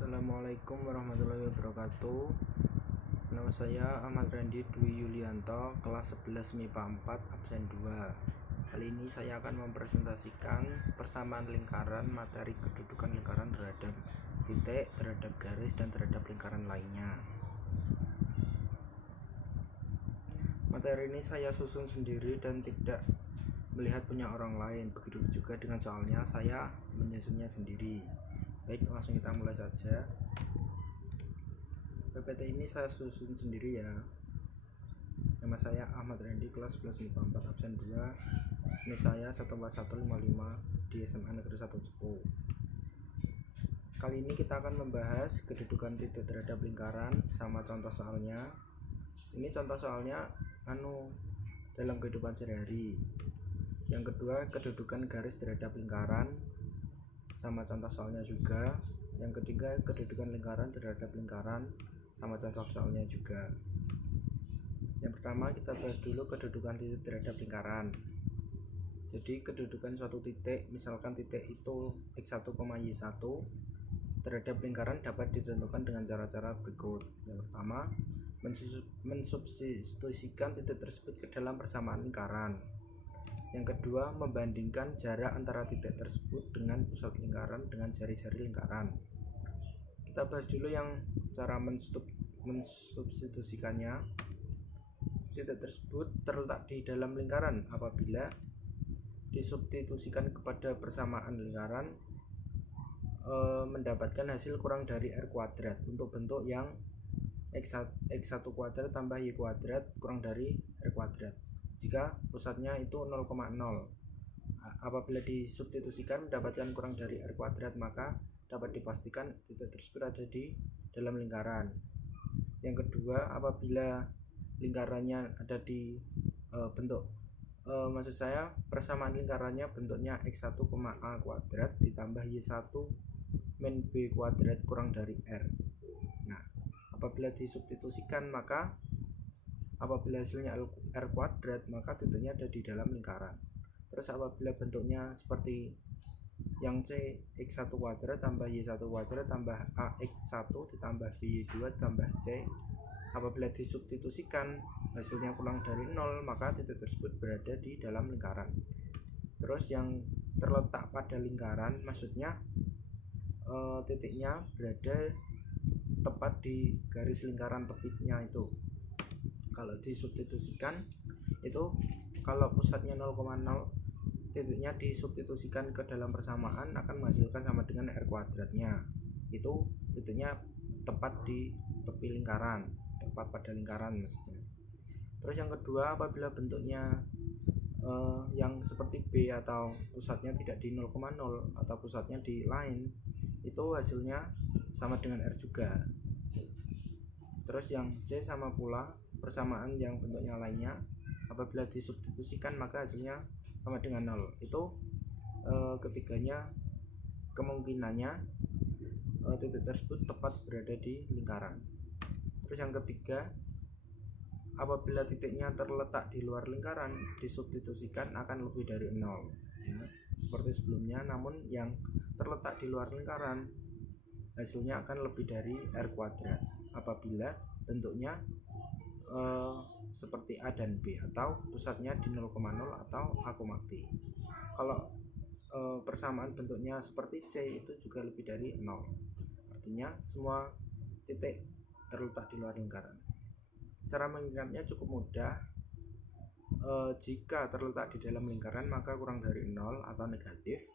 Assalamualaikum warahmatullahi wabarakatuh. Nama saya Ahmad Randi Dwi Yulianto, kelas 11 MIPA 4 absen 2. Kali ini saya akan mempresentasikan persamaan lingkaran, materi kedudukan lingkaran terhadap titik, terhadap garis, dan terhadap lingkaran lainnya. Materi ini saya susun sendiri dan tidak melihat punya orang lain. Begitu juga dengan soalnya, saya menyusunnya sendiri. Baik, langsung kita mulai saja. PPT ini saya susun sendiri ya. Nama saya Ahmad Randi, kelas 11 MIPA 4 absen 2. Ini saya 14155 di SMA Negeri 1 Cepu. Kali ini kita akan membahas kedudukan titik terhadap lingkaran sama contoh soalnya. Ini contoh soalnya dalam kehidupan sehari-hari. Yang kedua, kedudukan garis terhadap lingkaran sama contoh soalnya juga. Yang ketiga, kedudukan lingkaran terhadap lingkaran sama contoh soalnya juga. Yang pertama, kita bahas dulu kedudukan titik terhadap lingkaran. Jadi kedudukan suatu titik, misalkan titik itu x1, y1 terhadap lingkaran dapat ditentukan dengan cara-cara berikut. Yang pertama, mensubstitusikan titik tersebut ke dalam persamaan lingkaran. Yang kedua, membandingkan jarak antara titik tersebut dengan pusat lingkaran dengan jari-jari lingkaran. Kita bahas dulu yang cara mensubstitusikannya. Titik tersebut terletak di dalam lingkaran. Apabila disubstitusikan kepada persamaan lingkaran, mendapatkan hasil kurang dari R kuadrat untuk bentuk yang x1 kuadrat tambah y kuadrat kurang dari R kuadrat. Jika pusatnya itu 0,0, apabila disubstitusikan mendapatkan kurang dari R kuadrat, maka dapat dipastikan titik tersebut ada di dalam lingkaran. Yang kedua, apabila lingkarannya ada di persamaan lingkarannya bentuknya x1, a kuadrat ditambah y1 min b kuadrat kurang dari R. Nah, apabila disubstitusikan, maka apabila hasilnya R kuadrat, maka titiknya ada di dalam lingkaran. Terus apabila bentuknya seperti yang C, x1 kuadrat tambah y1 kuadrat tambah ax1 ditambah by2 tambah c, apabila disubstitusikan hasilnya kurang dari 0, maka titik tersebut berada di dalam lingkaran. Terus yang terletak pada lingkaran, maksudnya titiknya berada tepat di garis lingkaran tepitnya itu. Kalau disubstitusikan itu, kalau pusatnya 0,0, titiknya disubstitusikan ke dalam persamaan akan menghasilkan sama dengan R kuadratnya. Itu titiknya tepat di tepi lingkaran, tepat pada lingkaran maksudnya. Terus yang kedua, apabila bentuknya yang seperti B atau pusatnya tidak di 0,0 atau pusatnya di lain, itu hasilnya sama dengan R juga. Terus yang C sama pula persamaan yang bentuknya lainnya, apabila disubstitusikan maka hasilnya sama dengan 0. Itu ketiganya kemungkinannya titik tersebut tepat berada di lingkaran. Terus yang ketiga, apabila titiknya terletak di luar lingkaran, disubstitusikan akan lebih dari 0 ya, seperti sebelumnya. Namun yang terletak di luar lingkaran hasilnya akan lebih dari R kuadrat apabila bentuknya seperti A dan B atau pusatnya di 0,0 atau A, B. Kalau persamaan bentuknya seperti C, itu juga lebih dari 0. Artinya semua titik terletak di luar lingkaran. Cara mengingatnya cukup mudah. Jika terletak di dalam lingkaran maka kurang dari 0 atau negatif.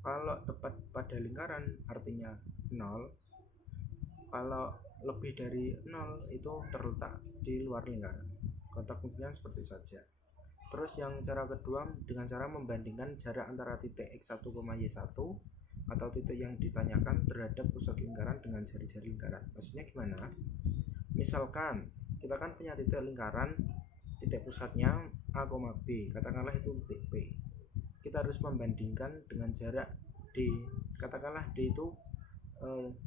Kalau tepat pada lingkaran artinya 0. Kalau lebih dari 0 itu terletak di luar lingkaran. Kotak fungsinya seperti saja. Terus yang cara kedua, dengan cara membandingkan jarak antara titik x1, y1 atau titik yang ditanyakan terhadap pusat lingkaran dengan jari-jari lingkaran. Maksudnya gimana? Misalkan kita kan punya titik lingkaran, titik pusatnya A, B, katakanlah itu titik P. Kita harus membandingkan dengan jarak D, katakanlah D itu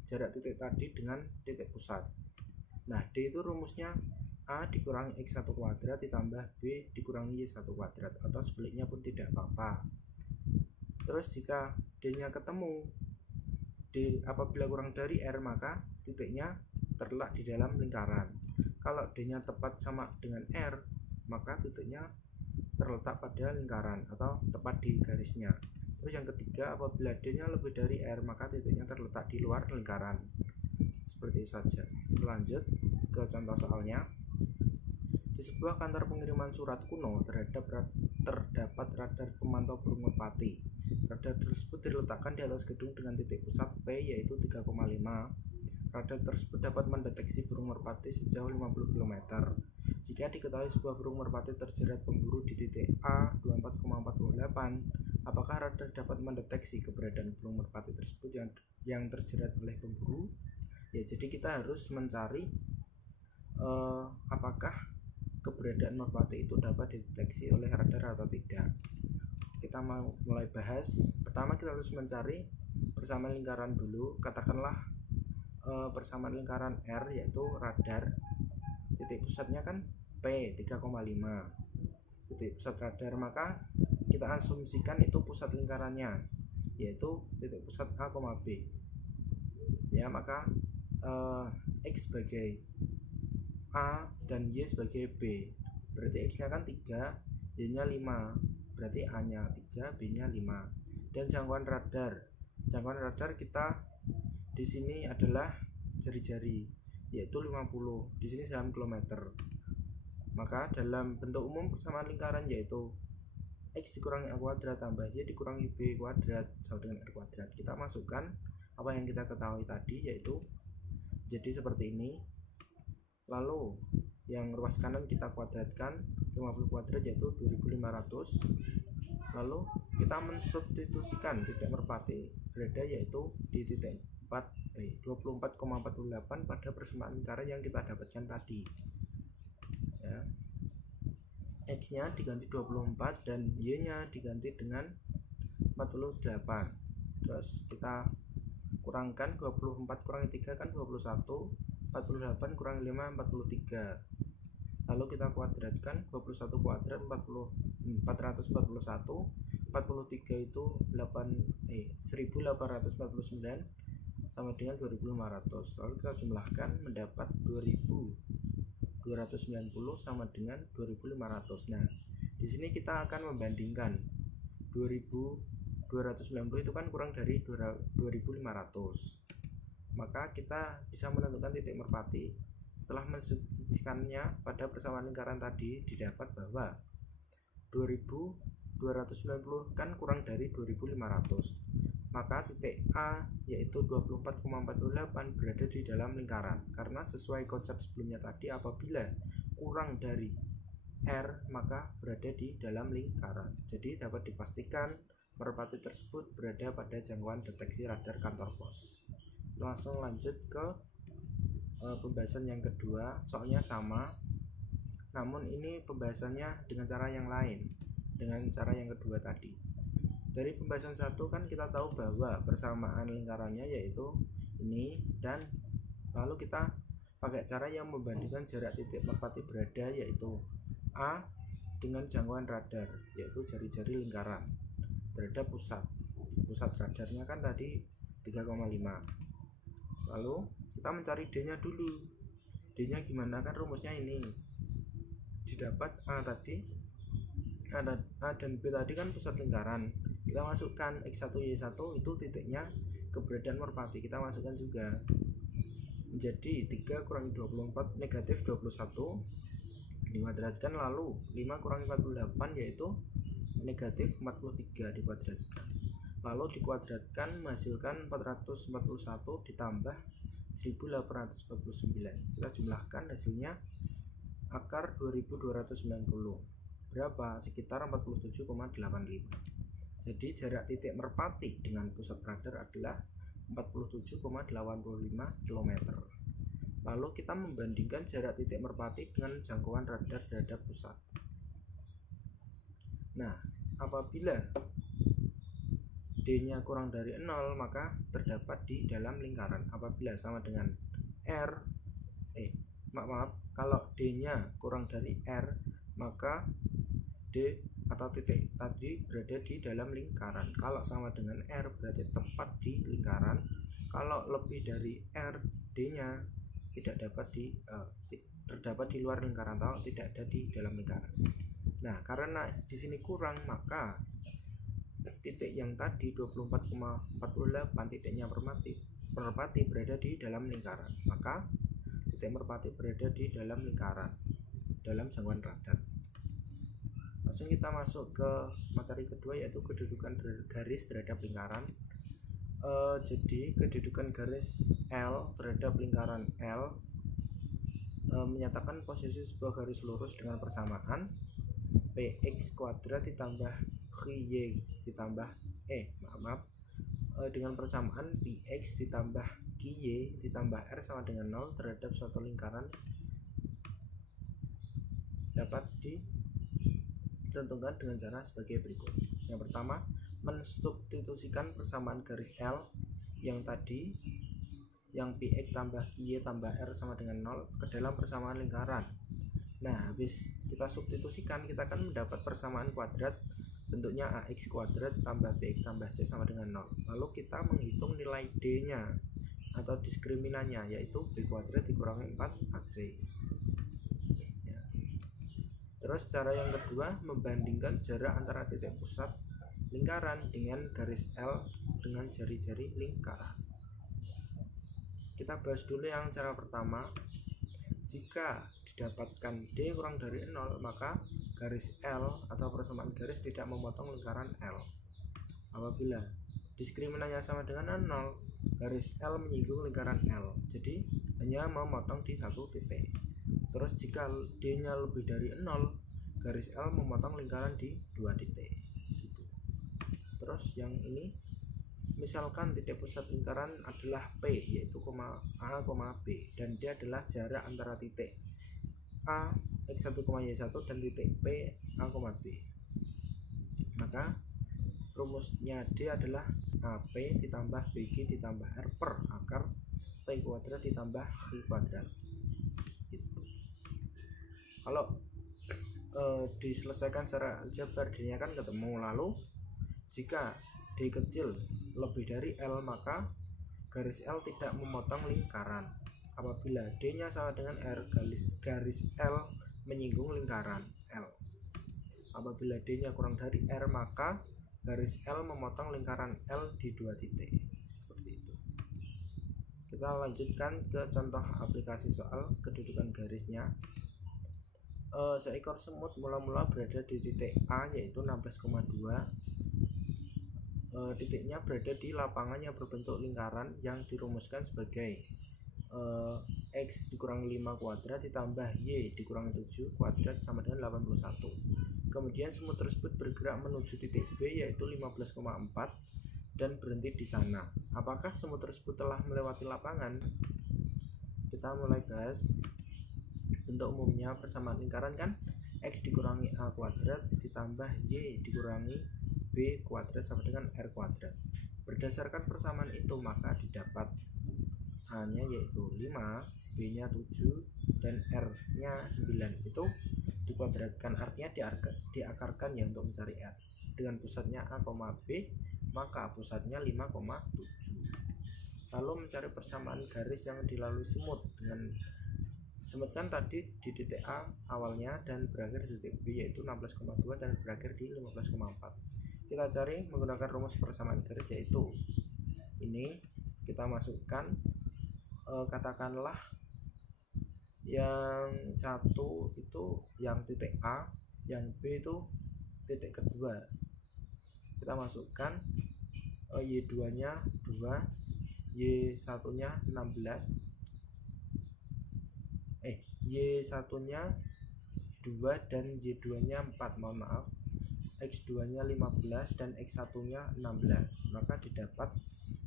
jarak titik tadi dengan titik pusat. Nah, D itu rumusnya A dikurangi x1 kuadrat ditambah B dikurangi y1 kuadrat, atau sebaliknya pun tidak apa-apa. Terus jika D nya ketemu, D apabila kurang dari R maka titiknya terletak di dalam lingkaran. Kalau D-nya tepat sama dengan R maka titiknya terletak pada lingkaran atau tepat di garisnya. Terus yang ketiga, apabila D-nya lebih dari R maka titiknya terletak di luar lingkaran. Seperti itu saja. Lanjut ke contoh soalnya. Di sebuah kantor pengiriman surat kuno terdapat radar pemantau burung merpati. Radar tersebut diletakkan di atas gedung dengan titik pusat P yaitu 3,5. Radar tersebut dapat mendeteksi burung merpati sejauh 50 km. Jika diketahui sebuah burung merpati terjerat pemburu di titik A 24,48, apakah radar dapat mendeteksi keberadaan burung merpati tersebut yang terjerat oleh pemburu? Ya, jadi kita harus mencari apakah keberadaan merpati itu dapat dideteksi oleh radar atau tidak. Kita mau mulai bahas. Pertama kita harus mencari persamaan lingkaran dulu. Katakanlah persamaan lingkaran R yaitu radar. Titik pusatnya kan P 3,5. Titik pusat radar, maka kita asumsikan itu pusat lingkarannya yaitu titik pusat A, B. Ya, maka X sebagai A dan Y sebagai B. Berarti X nya kan 3, Y nya 5. Berarti A nya 3, B nya 5. Dan jangkauan radar kita di sini adalah jari-jari yaitu 50. Di sini dalam kilometer. Maka dalam bentuk umum persamaan lingkaran yaitu X dikurangi A kuadrat tambah Y dikurangi B kuadrat sama dengan R kuadrat. Kita masukkan apa yang kita ketahui tadi yaitu jadi seperti ini. Lalu yang ruas kanan kita kuadratkan 50 kuadrat yaitu 2500. Lalu kita mensubstitusikan titik merpati berada yaitu di titik 24,48 pada persamaan lingkaran yang kita dapatkan tadi. Ya. X nya diganti 24 dan Y nya diganti dengan 48. Terus kita kurangkan 24 kurangi 3 kan 21, 48 kurangi 5 43. Lalu kita kuadratkan 21 kuadrat 441, 43 itu 1849 sama dengan 2500. Lalu kita jumlahkan mendapat 2290 sama dengan 2500. Nah, di sini kita akan membandingkan 2290 itu kan kurang dari 2500. Maka kita bisa menentukan titik merpati. Setelah mensubstitusikannya pada persamaan lingkaran tadi, didapat bahwa 2290 kan kurang dari 2500. Maka titik A yaitu 24,48 berada di dalam lingkaran. Karena sesuai konsep sebelumnya tadi, apabila kurang dari R maka berada di dalam lingkaran. Jadi dapat dipastikan merpati tersebut berada pada jangkauan deteksi radar kantor pos. Langsung lanjut ke pembahasan yang kedua. Soalnya sama, namun ini pembahasannya dengan cara yang lain, dengan cara yang kedua tadi. Dari pembahasan satu kan kita tahu bahwa persamaan lingkarannya yaitu ini, dan lalu kita pakai cara yang membandingkan jarak titik merpati berada yaitu A dengan jangkauan radar yaitu jari-jari lingkaran terhadap pusat radarnya kan tadi 3,5. Lalu kita mencari D nya dulu. D nya gimana, kan rumusnya ini didapat A dan B tadi kan pusat lingkaran. Kita masukkan X1 Y1 itu titiknya keberadaan merpati, kita masukkan juga. Menjadi 3 kurangi 24 negatif 21 dikuadratkan, lalu 5 kurangi 48 yaitu negatif 43 dikuadratkan. Lalu dikuadratkan menghasilkan 441 ditambah 1849. Kita jumlahkan hasilnya akar 2290. Berapa? Sekitar 47,85. Jadi jarak titik merpati dengan pusat radar adalah 47,85 km. Lalu kita membandingkan jarak titik merpati dengan jangkauan radar terhadap pusat. Nah, apabila D-nya kurang dari 0 maka terdapat di dalam lingkaran. Apabila sama dengan kalau D-nya kurang dari R maka D atau titik tadi berada di dalam lingkaran. Kalau sama dengan R berarti tepat di lingkaran. Kalau lebih dari R, D-nya tidak dapat terdapat di luar lingkaran atau tidak ada di dalam lingkaran. Nah, karena di sini kurang, maka titik yang tadi 24,48 titiknya merpati berada di dalam lingkaran. Maka titik merpati berada di dalam lingkaran, dalam jangkauan radar. Langsung kita masuk ke materi kedua, yaitu kedudukan garis terhadap lingkaran. Jadi kedudukan garis L terhadap lingkaran L menyatakan posisi sebuah garis lurus dengan persamaan px kuadrat ditambah qy ditambah dengan persamaan px ditambah qy ditambah r sama dengan 0 terhadap suatu lingkaran dapat ditentukan dengan cara sebagai berikut. Yang pertama, mensubstitusikan persamaan garis L yang tadi, yang px tambah qy tambah r sama dengan 0 ke dalam persamaan lingkaran. Nah, habis kita substitusikan, kita akan mendapat persamaan kuadrat bentuknya ax kuadrat tambah bx tambah c sama dengan 0. Lalu kita menghitung nilai d nya atau diskriminannya, yaitu b kuadrat dikurangi 4ac. Terus cara yang kedua, membandingkan jarak antara titik pusat lingkaran dengan garis L dengan jari-jari lingkaran. Kita bahas dulu yang cara pertama. Jika didapatkan D kurang dari 0, maka garis L atau persamaan garis tidak memotong lingkaran L. Apabila diskriminannya sama dengan 0, garis L menyinggung lingkaran L, jadi hanya memotong di satu titik. Terus jika D nya lebih dari 0, garis L memotong lingkaran di dua titik gitu. Terus yang ini, misalkan titik pusat lingkaran adalah P, yaitu A, B, dan D adalah jarak antara titik A x1, y1 dan titik P, A, B. Maka rumusnya D adalah AP ditambah BG ditambah R per akar P kuadrat ditambah Q kuadrat gitu. Kalau diselesaikan secara aljabar, D-nya kan ketemu. Lalu jika D kecil lebih dari L, maka garis L tidak memotong lingkaran. Apabila D-nya sama dengan R, garis L menyinggung lingkaran L. Apabila D-nya kurang dari R, maka garis L memotong lingkaran L di dua titik. Seperti itu. Kita lanjutkan ke contoh aplikasi soal kedudukan garisnya. Seekor semut mula-mula berada di titik A, yaitu 16,2. Titiknya berada di lapangan yang berbentuk lingkaran yang dirumuskan sebagai x dikurangi 5 kuadrat ditambah y dikurangi 7 kuadrat sama dengan 81. Kemudian semut tersebut bergerak menuju titik B, yaitu 15,4 dan berhenti di sana. Apakah semut tersebut telah melewati lapangan? Kita mulai bahas. Bentuk umumnya persamaan lingkaran kan x dikurangi a kuadrat ditambah y dikurangi b kuadrat sama dengan r kuadrat. Berdasarkan persamaan itu, maka didapat a nya yaitu 5, b nya 7, dan r nya 9. Itu dikuadratkan, artinya diakarkan ya untuk mencari r. Dengan pusatnya a, b, maka pusatnya 5,7. Lalu mencari persamaan garis yang dilalui semut. Dengan semut kan tadi di titik A awalnya dan berakhir di titik B, yaitu 16,2 dan berakhir di 15,4. Kita cari menggunakan rumus persamaan garis, yaitu ini kita masukkan, katakanlah yang satu itu yang titik A, yang B itu titik kedua. Kita masukkan y2 nya 2, y1 nya 16, y1 nya 2 dan y2 nya 4, mohon maaf, x2 nya 15 dan x1 nya 16. Maka didapat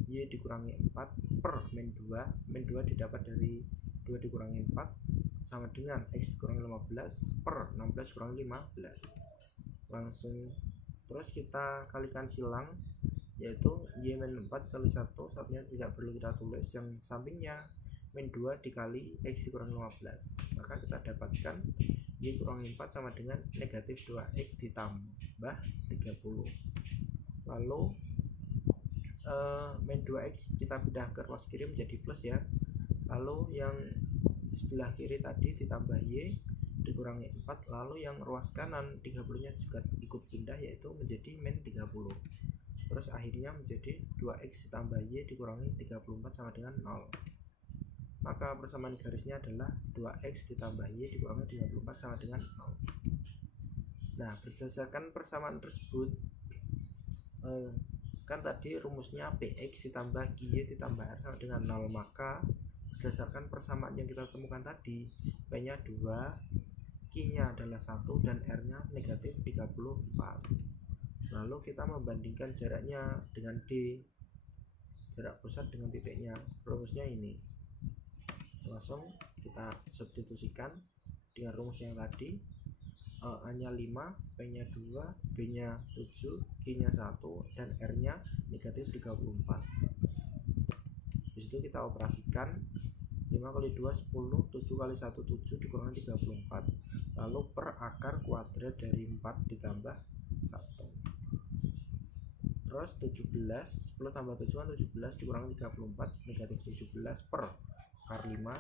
y dikurangi 4 per min 2. Min 2 didapat dari 2 dikurangi 4 sama dengan x kurang 15 per 16 kurang 15. Langsung terus kita kalikan silang, yaitu y min 4 kali 1, satunya tidak perlu kita tulis, yang sampingnya min 2 dikali x kurang 15. Maka kita dapatkan y kurang 4 sama dengan negatif 2x ditambah 30. Lalu min 2x kita pindah ke ruas kiri menjadi plus ya. Lalu yang sebelah kiri tadi ditambah y dikurangi 4, lalu yang ruas kanan 30 nya juga ikut pindah yaitu menjadi min 30. Terus akhirnya menjadi 2x ditambah y dikurangi 34 sama dengan 0. Maka persamaan garisnya adalah 2x ditambah y dikurangi 34 sama dengan 0. Nah, berdasarkan persamaan tersebut kan tadi rumusnya px ditambah gy ditambah r sama dengan 0, maka berdasarkan persamaan yang kita temukan tadi, p nya 2, q nya adalah 1, dan r nya negatif 34. Lalu kita membandingkan jaraknya dengan d, jarak pusat dengan titiknya. Rumusnya ini langsung kita substitusikan dengan rumus yang tadi. A nya 5, P nya 2, B nya 7, Q nya 1, dan R nya negatif 34. Disitu kita operasikan 5 kali 2 10, 7 kali 1 7 dikurangi 34, lalu per akar kuadrat dari 4 ditambah 1. Terus 17, 10 tambah 7 kan 17 dikurangi 34, negatif 17 per akar 5.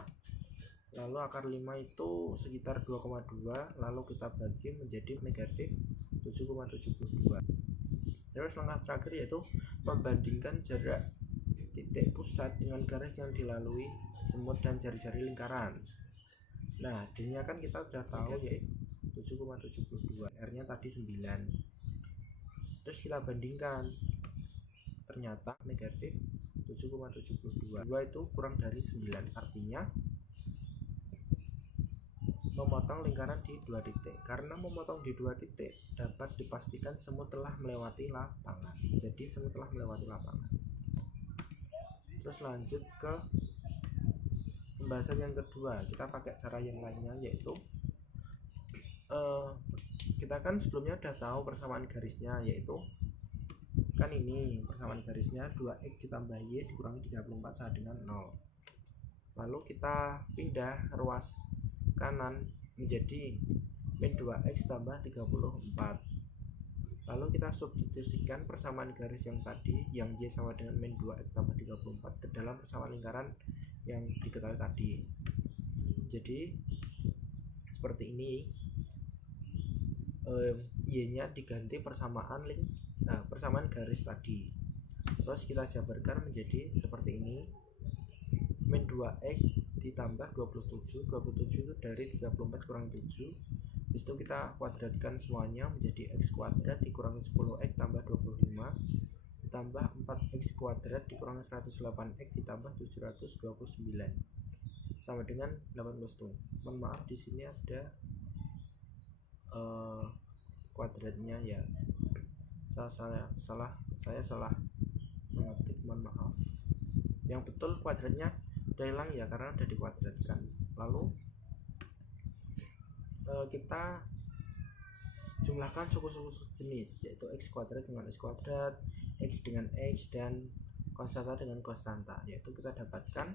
Lalu akar 5 itu sekitar 2,2, lalu kita bagi menjadi negatif 7,72. Terus langkah terakhir yaitu membandingkan jarak titik pusat dengan garis yang dilalui semut dan jari-jari lingkaran. Nah, D nya kan kita sudah tahu yaitu 7,72, R nya tadi 9. Terus kita bandingkan, ternyata negatif 7,72, 2 itu kurang dari 9, artinya memotong lingkaran di 2 titik. Karena memotong di 2 titik dapat dipastikan semut telah melewati lapangan. Jadi semut telah melewati lapangan. Terus lanjut ke pembahasan yang kedua, kita pakai cara yang lainnya, yaitu kita kan sebelumnya udah tahu persamaan garisnya, yaitu kan ini persamaan garisnya 2x ditambah y dikurangi 34 sama dengan 0. Lalu kita pindah ruas kanan menjadi min 2x tambah 34. Lalu kita substitusikan persamaan garis yang tadi, yang y sama dengan min 2x tambah 34 ke dalam persamaan lingkaran yang diketahui tadi. Jadi seperti ini, y nya diganti persamaan garis tadi. Terus kita jabarkan menjadi seperti ini, min 2x ditambah 27 itu dari 34 kurang 7. Disitu kita kuadratkan semuanya menjadi x kuadrat dikurangi 10x tambah 25 ditambah 4x kuadrat dikurangi 108x ditambah 729 sama dengan 18 tuh. Mohon maaf, di sini ada kuadratnya ya, saya salah mengetik, mohon maaf. Yang betul kuadratnya udah hilang ya, karena udah dikuadratkan. Lalu kita jumlahkan suku-suku jenis, yaitu x kuadrat dengan x kuadrat, x dengan x, dan konstanta dengan konstanta. Yaitu kita dapatkan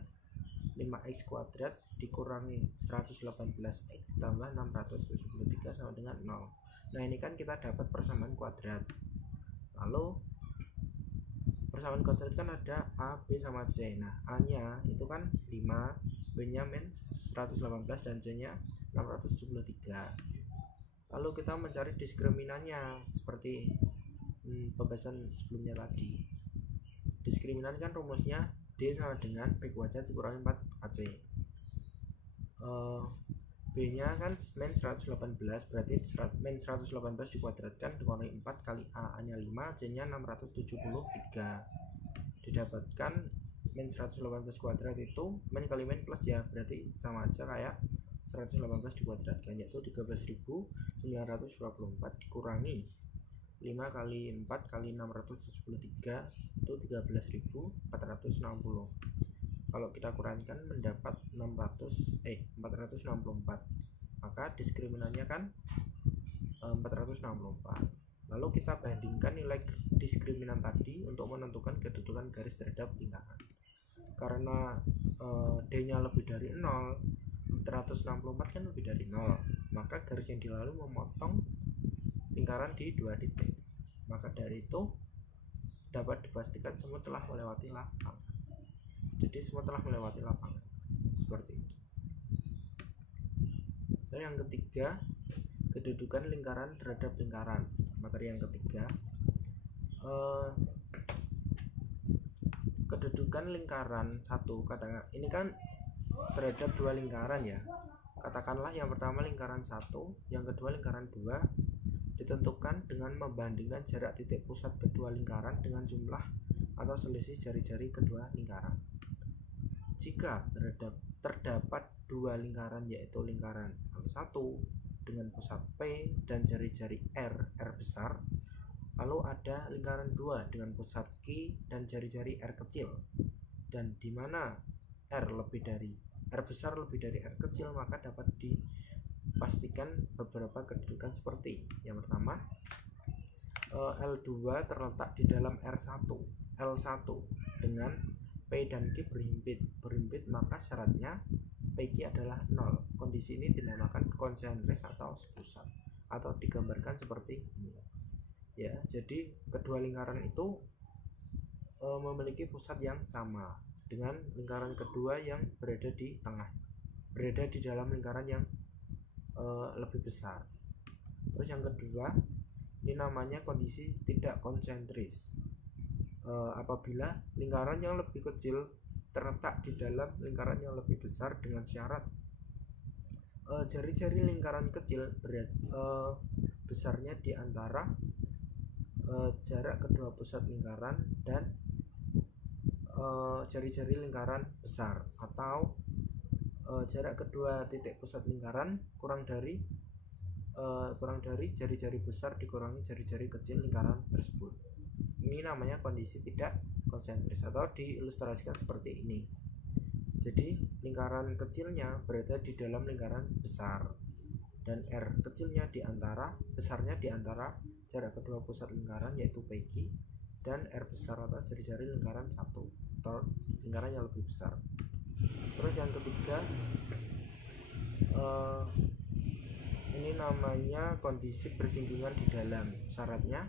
5x kuadrat dikurangi 118x ditambah 673 sama dengan 0. Nah, ini kan kita dapat persamaan kuadrat. Lalu persamaan kuadrat kan ada A, B, sama C. Nah, A nya itu kan 5, B nya min 118, dan C nya 673. Lalu kita mencari diskriminannya seperti pembahasan sebelumnya tadi. Diskriminan kan rumusnya D sama dengan B kuadrat dikurangi 4AC. B nya kan min 118, berarti min 118 dikuadratkan dikurangi 4 kali A nya 5, C nya 673. Didapatkan min 118 kuadrat itu min kali min plus ya, berarti sama aja kayak 118 dikuadratkan, yaitu 13.924 dikurangi 5 kali 4 kali 673 itu 13.460. Kalau kita kurangkan mendapat 464. Maka diskriminannya kan 464. Lalu kita bandingkan nilai diskriminan tadi untuk menentukan kedudukan garis terhadap lingkaran. Karena D nya lebih dari 0, 464 kan lebih dari 0, maka garis yang dilalui memotong lingkaran di 2 titik. Maka dari itu dapat dipastikan semut telah melewati lapangan. Jadi semut telah melewati lapangan seperti itu. Dan yang ketiga, kedudukan lingkaran terhadap lingkaran. Materi yang ketiga, kedudukan lingkaran satu, katakan ini kan terhadap dua lingkaran ya. Katakanlah yang pertama lingkaran satu, yang kedua lingkaran dua, ditentukan dengan membandingkan jarak titik pusat kedua lingkaran dengan jumlah atau selisih jari-jari kedua lingkaran. Jika terdapat dua lingkaran, yaitu lingkaran L1 dengan pusat P dan jari-jari R besar, lalu ada lingkaran 2 dengan pusat Q dan jari-jari R kecil, dan di mana R besar lebih dari R kecil, maka dapat dipastikan beberapa kedudukan seperti yang pertama, L2 terletak di dalam L1 dengan P dan Q berhimpit, maka syaratnya PQ adalah 0. Kondisi ini dinamakan konsentris atau sepusat, atau digambarkan seperti ini ya. Jadi kedua lingkaran itu memiliki pusat yang sama dengan lingkaran kedua yang berada di dalam lingkaran yang lebih besar. Terus yang kedua, ini namanya kondisi tidak konsentris. Apabila lingkaran yang lebih kecil terletak di dalam lingkaran yang lebih besar dengan syarat jari-jari lingkaran kecil besarnya di antara jarak kedua pusat lingkaran dan jari-jari lingkaran besar, atau jarak kedua titik pusat lingkaran kurang dari jari-jari besar dikurangi jari-jari kecil lingkaran tersebut. Ini namanya kondisi tidak konsentris, atau diilustrasikan seperti ini. Jadi lingkaran kecilnya berada di dalam lingkaran besar, dan R kecilnya besarnya di antara jarak kedua pusat lingkaran, yaitu PQ, dan R besar atau jari-jari lingkaran satu atau lingkaran yang lebih besar. Terus yang ketiga, ini namanya kondisi bersinggungan di dalam. Syaratnya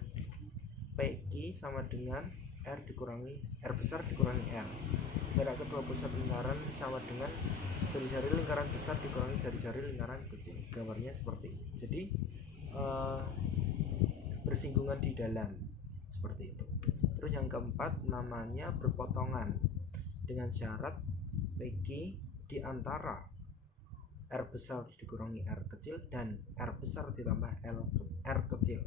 PQ sama dengan R besar dikurangi R. Jarak kedua pusat lingkaran sama dengan jari-jari lingkaran besar dikurangi jari-jari lingkaran kecil. Gambarnya seperti ini. Jadi bersinggungan di dalam seperti itu. Terus yang keempat namanya berpotongan, dengan syarat PQ di antara R besar dikurangi R kecil dan R besar ditambah R kecil.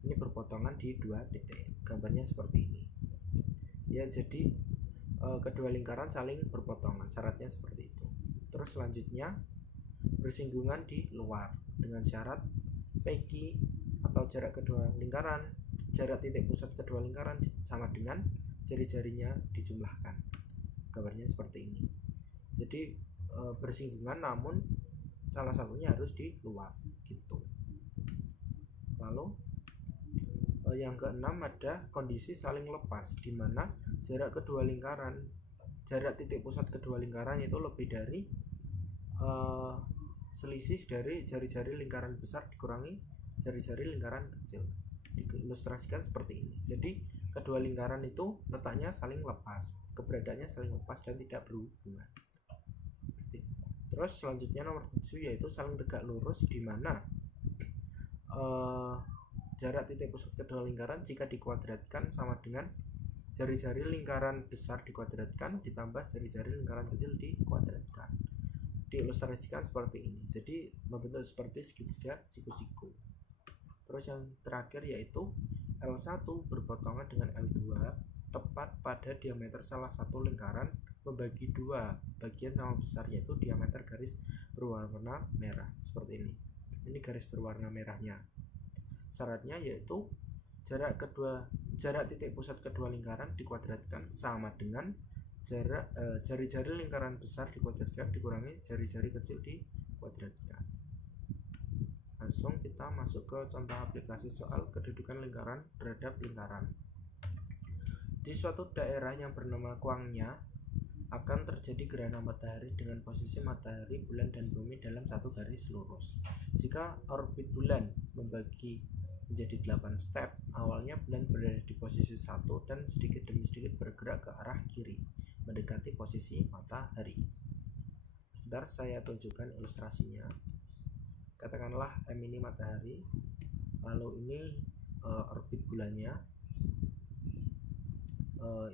Ini berpotongan di dua titik. Gambarnya seperti ini ya. Jadi kedua lingkaran saling berpotongan, syaratnya seperti itu. Terus selanjutnya bersinggungan di luar, dengan syarat PQ atau jarak titik pusat kedua lingkaran sama dengan jari-jarinya dijumlahkan. Gambarnya seperti ini. Jadi bersinggungan namun salah satunya harus di luar gitu. Lalu yang keenam ada kondisi saling lepas, di mana jarak titik pusat kedua lingkaran itu lebih dari selisih dari jari-jari lingkaran besar dikurangi jari-jari lingkaran kecil. Diilustrasikan seperti ini. Jadi kedua lingkaran itu letaknya saling lepas, keberadaannya saling lepas dan tidak berhubungan. Terus selanjutnya nomor 7 yaitu saling tegak lurus, di mana jarak titik pusat kedua lingkaran jika dikuadratkan sama dengan jari-jari lingkaran besar dikuadratkan ditambah jari-jari lingkaran kecil dikuadratkan. Diilustrasikan seperti ini. Jadi membentuk seperti segitiga siku-siku. Terus yang terakhir yaitu L1 berpotongan dengan L2 tepat pada diameter salah satu lingkaran membagi dua bagian sama besar, yaitu diameter garis berwarna merah seperti ini. Ini garis berwarna merahnya. Syaratnya yaitu jarak titik pusat kedua lingkaran dikuadratkan sama dengan jarak jari-jari lingkaran besar dikuadratkan dikurangi jari-jari kecil dikuadratkan. Langsung kita masuk ke contoh aplikasi soal kedudukan lingkaran terhadap lingkaran. Di suatu daerah yang bernama Kwangnya akan terjadi gerhana matahari dengan posisi matahari, bulan, dan bumi dalam satu garis lurus. Jika orbit bulan membagi menjadi 8 step. Awalnya bulan berada di posisi 1 dan sedikit demi sedikit bergerak ke arah kiri mendekati posisi matahari. Bentar saya tunjukkan ilustrasinya. Katakanlah M ini matahari, lalu ini orbit bulannya,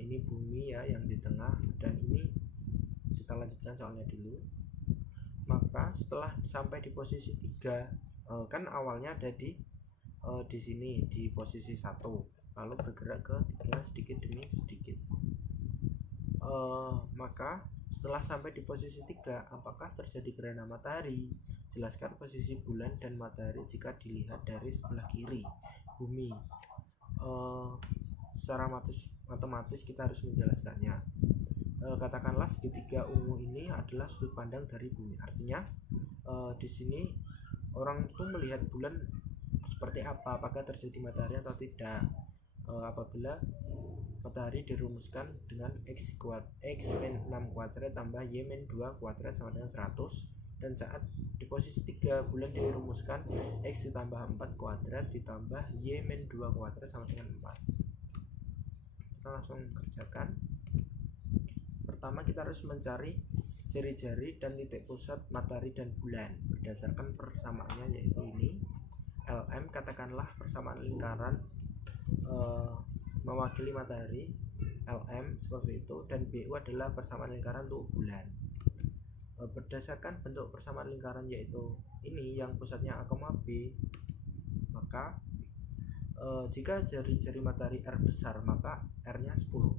ini bumi ya yang di tengah, dan ini kita lanjutkan soalnya dulu. Maka setelah sampai di posisi 3, kan awalnya ada di sini di posisi 1, lalu bergerak ke 3 sedikit demi sedikit. Maka setelah sampai di posisi 3, apakah terjadi gerhana matahari? Jelaskan posisi bulan dan matahari jika dilihat dari sebelah kiri bumi. Secara matematis kita harus menjelaskannya. Katakanlah segitiga ungu ini adalah sudut pandang dari bumi. Artinya di sini orang itu melihat bulan seperti apa, apakah terjadi matahari atau tidak. Apabila matahari dirumuskan dengan x min 6 kuadrat tambah y min 2 kuadrat sama dengan 100, dan saat di posisi 3 bulan dirumuskan x ditambah 4 kuadrat ditambah y min 2 kuadrat sama dengan 4. Kita langsung kerjakan. Pertama kita harus mencari jari-jari dan titik pusat matahari dan bulan berdasarkan persamaannya, yaitu ini LM. Katakanlah persamaan lingkaran mewakili matahari, LM seperti itu, dan BU adalah persamaan lingkaran untuk bulan. Berdasarkan bentuk persamaan lingkaran yaitu ini yang pusatnya A, B, maka jika jari-jari matahari R besar maka R nya 10.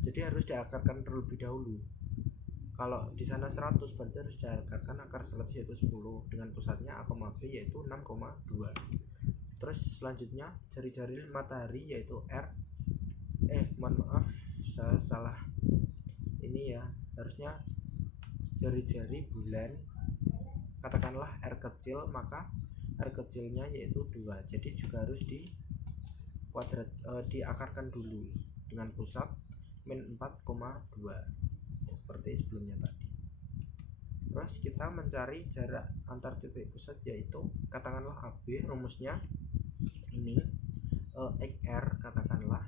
Jadi harus diakarkan terlebih dahulu. Kalau di sana 100 berarti harus diakarkan akar 100 yaitu 10 dengan pusatnya A, B yaitu 6,2. Terus selanjutnya jari-jari matahari yaitu R, mohon maaf saya salah ini ya, harusnya jari-jari bulan. Katakanlah R kecil, maka R kecilnya yaitu 2, jadi juga harus diakarkan dulu dengan pusat min 4,2 seperti sebelumnya tadi. Terus kita mencari jarak antar titik pusat yaitu katakanlah AB, rumusnya ini XR. Katakanlah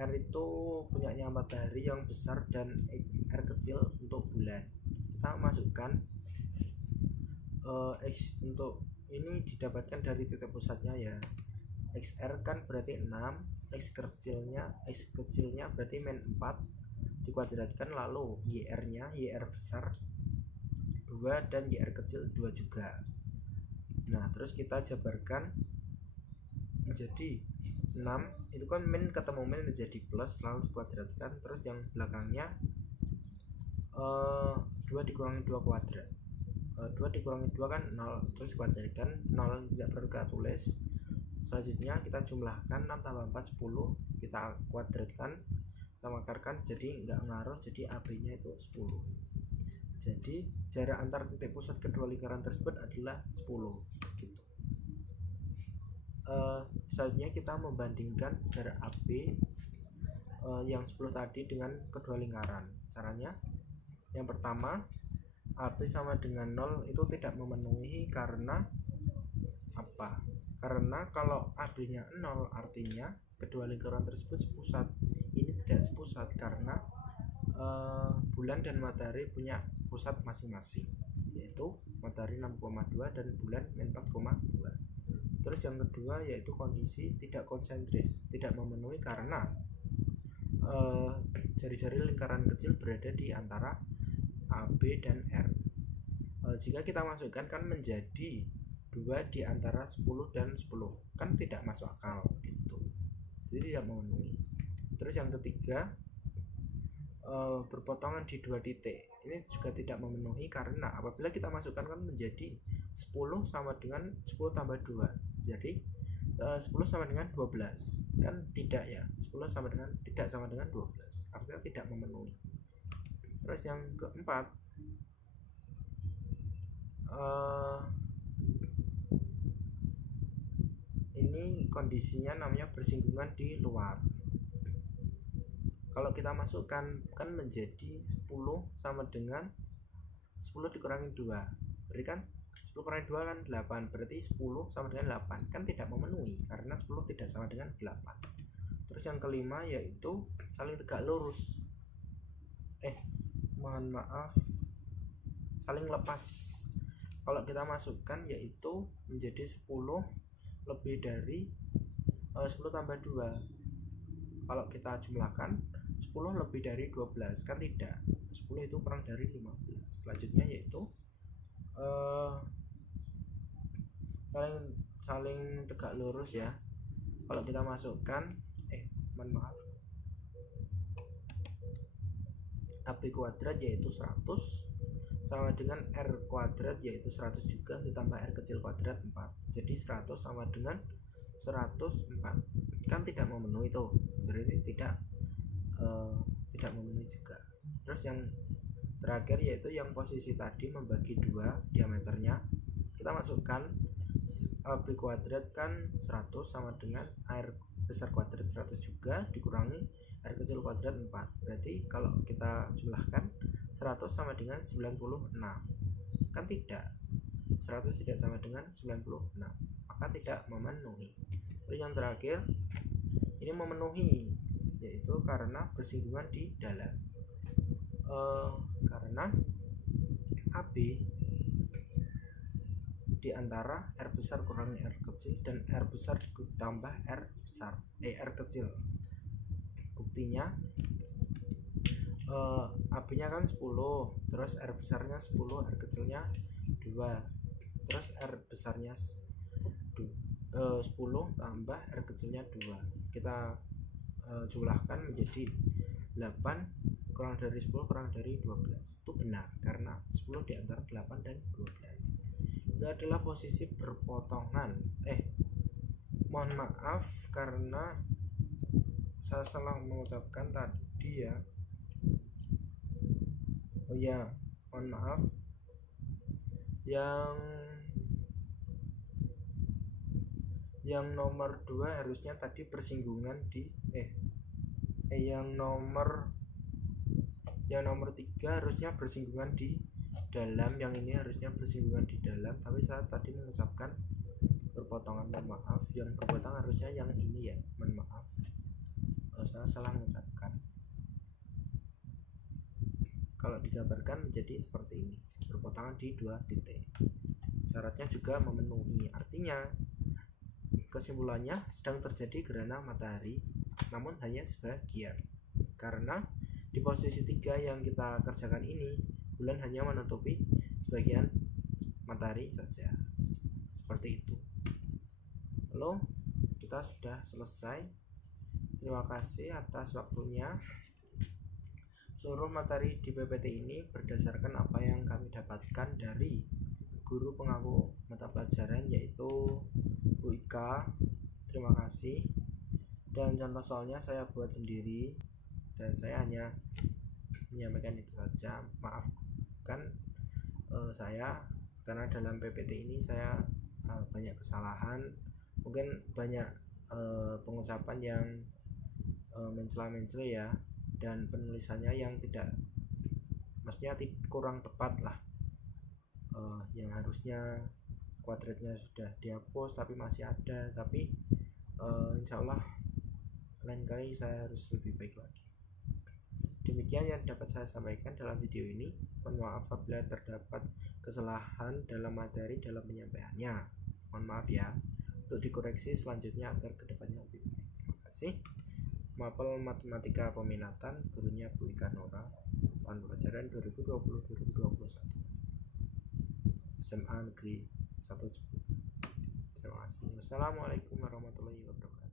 R itu punyanya matahari yang besar dan R kecil untuk bulan. Kita masukkan X untuk ini didapatkan dari titik pusatnya ya. XR kan berarti 6, X kecilnya berarti min 4 dikuadratkan, lalu YR nya, YR besar 2 dan YR kecil 2 juga. Nah terus kita jabarkan menjadi 6, itu kan min ketemu min menjadi plus, lalu dikuadratkan, terus yang belakangnya 2 dikurangi 2 kuadrat, 2 dikurangi 2 kan 0, terus dikuadratkan, 0 tidak perlu kita tulis. Selanjutnya kita jumlahkan 6 tambah 4 10, kita kuadratkan, kita makarkan, jadi nggak ngaruh, jadi AB nya itu 10. Jadi jarak antar titik pusat kedua lingkaran tersebut adalah 10 gitu. Selanjutnya kita membandingkan jarak AB yang 10 tadi dengan kedua lingkaran. Caranya yang pertama, AB sama dengan 0 itu tidak memenuhi. Karena apa? Karena kalau AB nya 0 artinya kedua lingkaran tersebut sepusat. Ini tidak sepusat karena bulan dan matahari punya pusat masing-masing, yaitu matahari 6,2 dan bulan 4,2. Terus yang kedua yaitu kondisi tidak konsentris, tidak memenuhi karena jari-jari lingkaran kecil berada di antara AB dan R. Jika kita masukkan kan menjadi 2 di antara 10 dan 10, kan tidak masuk akal gitu, jadi tidak memenuhi. Terus yang ketiga berpotongan di 2 titik, ini juga tidak memenuhi karena apabila kita masukkan kan menjadi 10 sama dengan 10 tambah 2, jadi 10 sama dengan 12, kan tidak ya, 10 sama dengan tidak sama dengan 12, artinya tidak memenuhi. Terus yang keempat ini kondisinya namanya bersinggungan di luar. Kalau kita masukkan kan menjadi 10 sama dengan 10 dikurangi 2, berikan 10 10 kurangi 2 kan 8, berarti 10 sama dengan 8, kan tidak memenuhi karena 10 tidak sama dengan 8. Terus yang kelima yaitu saling tegak lurus, mohon maaf, saling lepas. Kalau kita masukkan yaitu menjadi 10 lebih dari 10 tambah 2. Kalau kita jumlahkan 10 lebih dari 12, kan tidak, 10 itu kurang dari 15. Selanjutnya yaitu saling tegak lurus ya. Kalau kita masukkan mohon maaf, AB kuadrat yaitu 100 sama dengan R kuadrat yaitu 100 juga ditambah R kecil kuadrat 4, jadi 100 sama dengan 104, kan tidak memenuhi tuh, berarti tidak memenuhi juga. Terus yang terakhir yaitu yang posisi tadi membagi 2 diameternya, kita masukkan AB kuadrat kan 100 sama dengan R besar kuadrat 100 juga dikurangi R kecil kuadrat 4, berarti kalau kita jumlahkan 100 sama dengan 96, kan tidak, 100 tidak sama dengan 96, maka tidak memenuhi. Terus yang terakhir ini memenuhi, yaitu karena bersinggungan di dalam, karena AB di antara R besar kurangi R kecil dan R besar ditambah R besar R kecil. Buktinya AB nya kan 10, terus R besarnya 10, R kecilnya 2, terus R besarnya 10 tambah R kecilnya 2, kita jumlahkan menjadi 8 kurang dari 10 kurang dari 12. Itu benar karena 10 di antara 8 dan 12. Itu adalah posisi berpotongan. Mohon maaf karena saya salah mengucapkan tadi ya. Oh ya, mohon maaf. Yang nomor 2 harusnya tadi bersinggungan di yang nomor 3 harusnya bersinggungan di dalam, yang ini harusnya bersinggungan di dalam, tapi saya tadi mengucapkan berpotongan, mohon maaf. Yang berpotongan harusnya yang ini ya, mohon maaf, saya salah mengucapkan. Kalau digambarkan menjadi seperti ini, berpotongan di 2 titik. Syaratnya juga memenuhi, artinya kesimpulannya sedang terjadi gerhana matahari, namun hanya sebagian, karena di posisi 3 yang kita kerjakan ini bulan hanya menutupi sebagian matahari saja, seperti itu. Lalu kita sudah selesai. Terima kasih atas waktunya. Seluruh materi di PPT ini berdasarkan apa yang kami dapatkan dari guru pengaku mata pelajaran yaitu Bu Ika. Terima kasih. Dan contoh soalnya saya buat sendiri dan saya hanya menyampaikan itu saja. Maafkan saya karena dalam PPT ini saya banyak kesalahan, mungkin banyak pengucapan yang mencela-mencela ya, dan penulisannya yang tidak, maksudnya kurang tepat lah. Yang harusnya kuadratnya sudah dihapus tapi masih ada, tapi insya Allah lain kali saya harus lebih baik lagi. Demikian yang dapat saya sampaikan dalam video ini. Mohon maaf apabila terdapat kesalahan dalam materi dalam penyampaiannya. Mohon maaf ya, untuk dikoreksi selanjutnya agar kedepannya lebih baik. Terima kasih. Mapel Matematika Peminatan, gurunya Bu Ika Nora, tahun pelajaran 2020-2021, SMA Negeri 1 Jepun. Terima kasih. Wassalamualaikum warahmatullahi wabarakatuh.